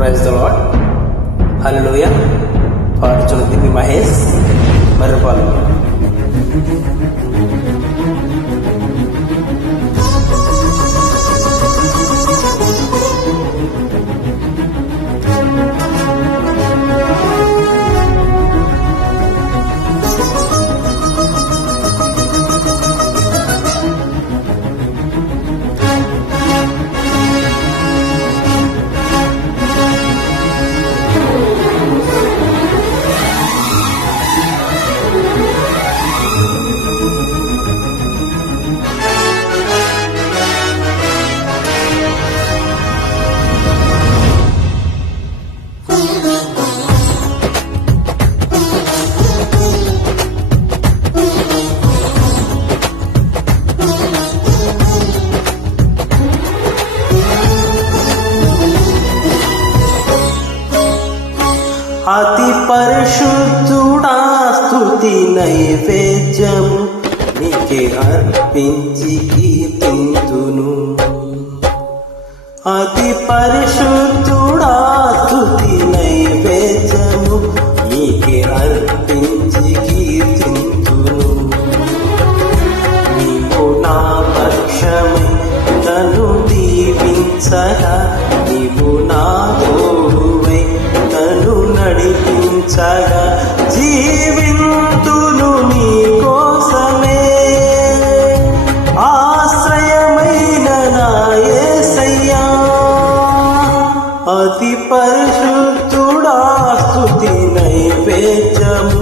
Praise the Lord. Hallelujah. పాడుచున్న దివ్య మహేష్ మర్రిపాలు. అతి పరిశుద్ధుడా స్తుతి నైవేద్యము నీకే అర్పించి కీర్తింతును. అతి పరిశుద్ధుడా స్తుతి నైవేద్యము నీకే అర్పించి కీర్తింతును. నీవు నా పక్షమై నన్ను దీవించగా, నీవు నా తోడువై నన్ను నడిపించగా, జీవింతును నీ కోసమే. ఆశ్రయమైన నా యేసయ్యా, అతి పరిశుద్ధుడా స్తుతి నైవేద్యము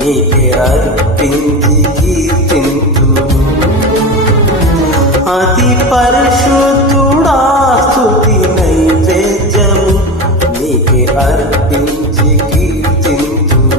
నీకే అర్పించి కీర్తింతును. అతి పరిశుద్ధుడా స్తుతి నైవేద్యము నీకే అర్పించి కీర్తింతును.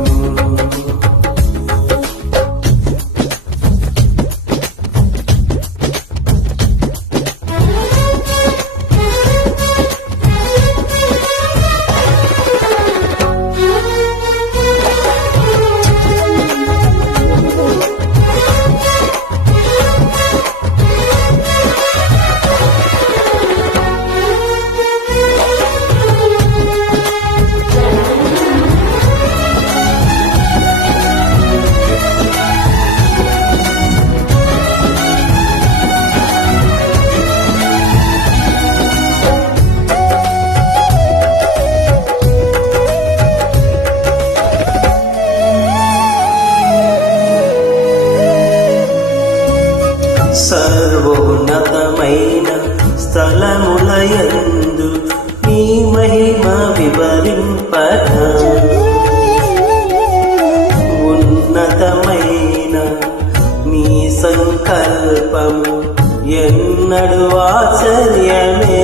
సర్వోన్నతమైన స్థలములయందు నీ మహిమ వివరింపగా, ఉన్నతమైన నీ సంకల్పము ఎన్నడు ఆశ్చర్యమే.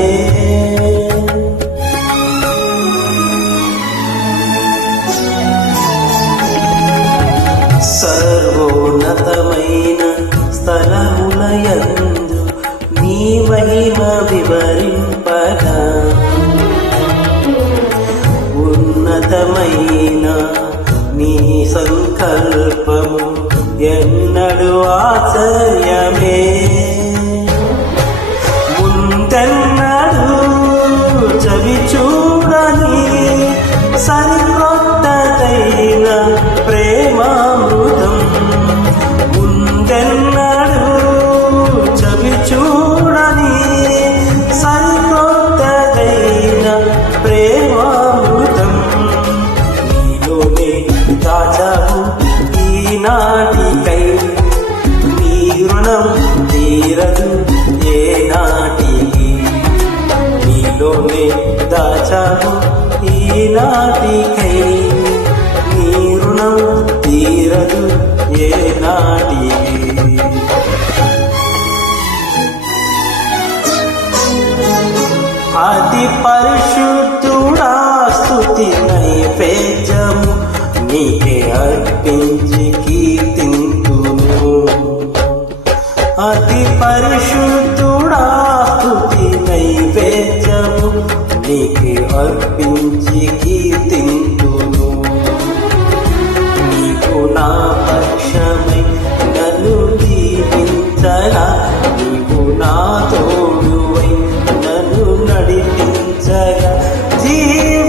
సర్వోన్నతమైన స్థలములయందు నీ మహిమ వివరింపగా, ఉన్నతమైన నీ సంకల్పము ఎన్నడు ఆశ్చర్యమే. ముందెన్నడు చవి చూడని సరికొత్తదైన ప్రేమామృతం, ముందెన్నడు చవి చూడని సరికొత్తదైన ప్రేమామృతం, నీలోనే దాచావు ఈనాటికై. నీ రుణం తీరదు ఏనాటికి, నీలోనే దాచావు ఈనాటికై. నీ రుణం తీరదు ఏనాటికి. అతి పరిశుద్ధుడా స్తుతి నైవేద్యము నీకే అర్పించి కీర్తింతును. అతి పరిశుద్ధుడా స్తుతి నైవేద్యము నీకే అర్పించి కీర్తింతును. నీకు నా పక్షమై నన్ను దీవించగా, నీకు నా తోడువై నన్ను నడిపించగా, జీవింతును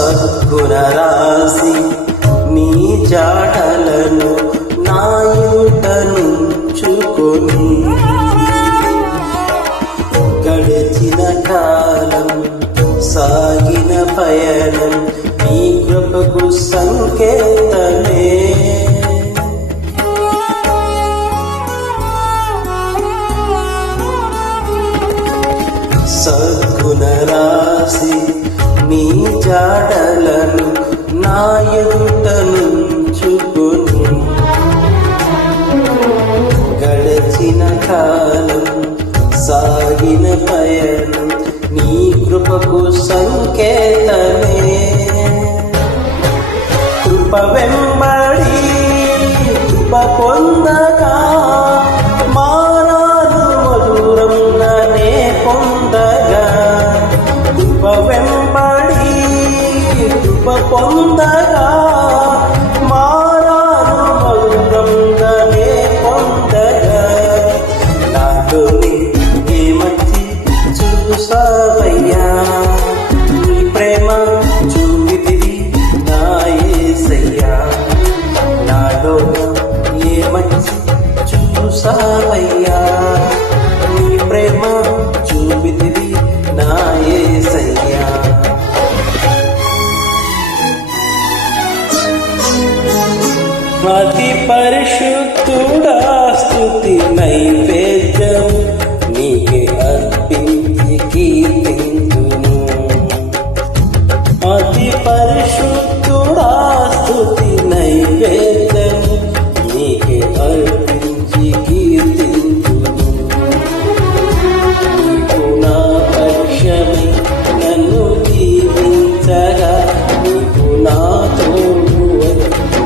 సద్గుణ రాశి నీ జాడలను నాయుటనుంచుకొని గడిచిన కాలం సాగిన పయనం నీ కృపకు సంకేతమే. సద్గుణ రాశి నీ జాడలను నాయుటనుంచుకొని గడచిన కాలం సాగిన పయనం నీ కృపకు సంకేతమే. కృప వెంబడి కృప పొందగా మారాను మధురంగానే పొందగా. కృప వెంబడి కృప పొందగా మారాను మధురంగానే పొందగా. నాలోని ఏమచ్చి చూసావయ్యా నీ ప్రేమ చూపితివి నా యేసయ్యా. నాలో ఏమచ్చి చూసావయ్యా నీ ప్రేమ చూపితివి నా యేసయ్యా. అతి పరిశుద్ధుడా స్తుతి నైవేద్యం నీకే అర్పించి కీర్తింతును. అతి పరిశుద్ధుడా స్తుతి నైవేద్యం నీకే అర్పించి కీర్తింతును. నీకు నా పక్షమై నన్ను దీవించగా నీకు నా తోడువై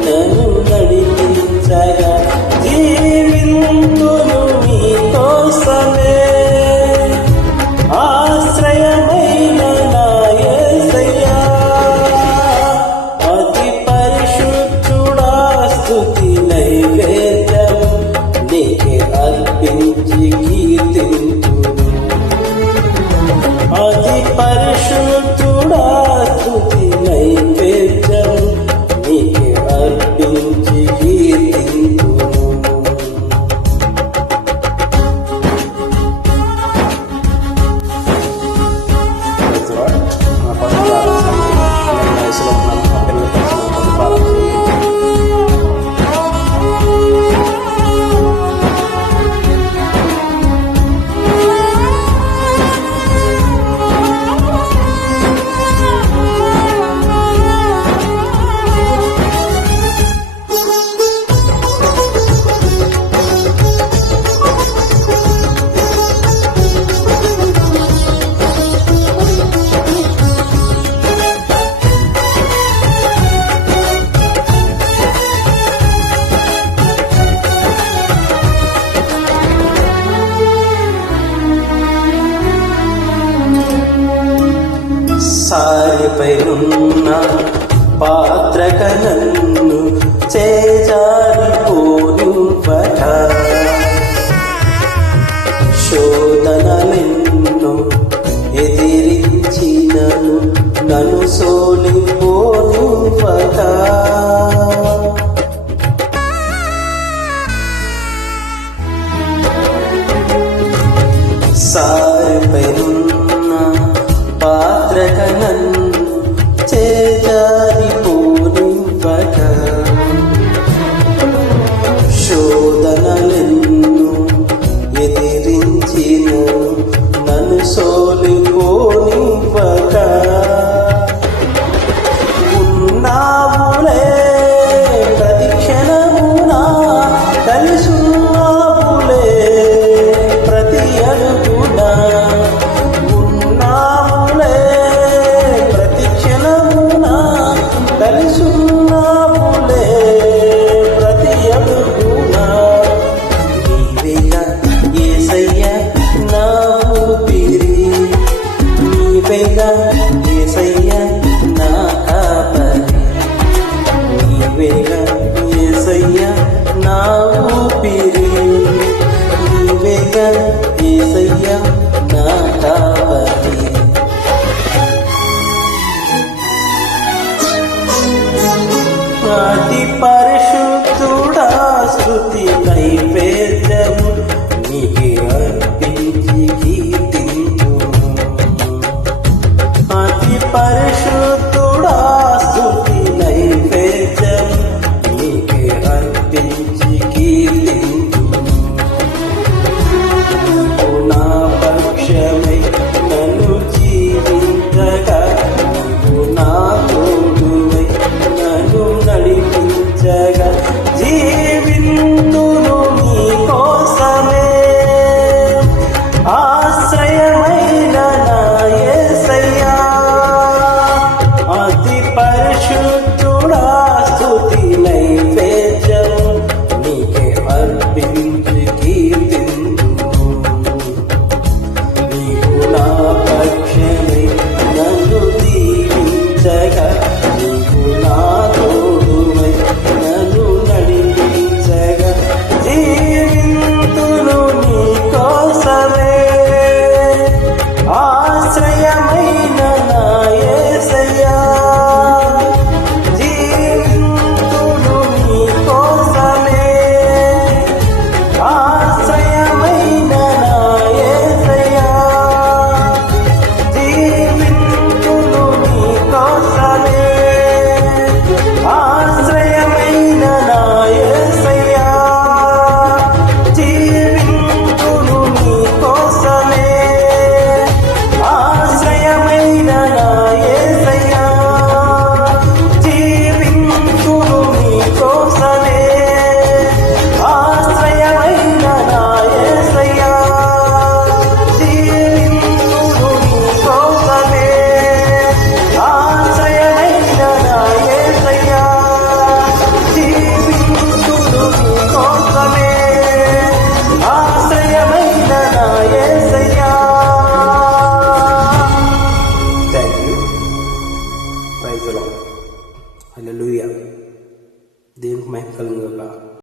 నన్ను నడిపించగా జీవింతును నీ కోసమే. ఆశ్రయమైన నా యేసయ్యా అతి పరిశుద్ధుడా స్తుతి నైవేద్యం నీకే అర్పించి కీర్తింతును. అతి పరిశుద్ధుడా స్తుతి నైవేద్యం నీకే అర్పించి కీర్తింతును. సారిపై ఉన్న పాత్రక నన్ను చేజారిపోనివ్వక. శోధనలెన్నో ఎదిరించినను నన్ను సోలిపోనివ్వక. సారిపై ఉన్న పాత్రక నన్ను చేజారిపోనివ్వక. శోధనలెన్నో ఎదిరించిన నన్ను సోలిపోనివ్వక. ఉన్నావులే ప్రతి క్షణమునా కలిసున్నావులే ప్రతి అడుగునా. ఉన్నావులే ప్రైజ్ లార్డ్. హల్లెలూయా. దేవునికి మహిమ కలుగును గాక.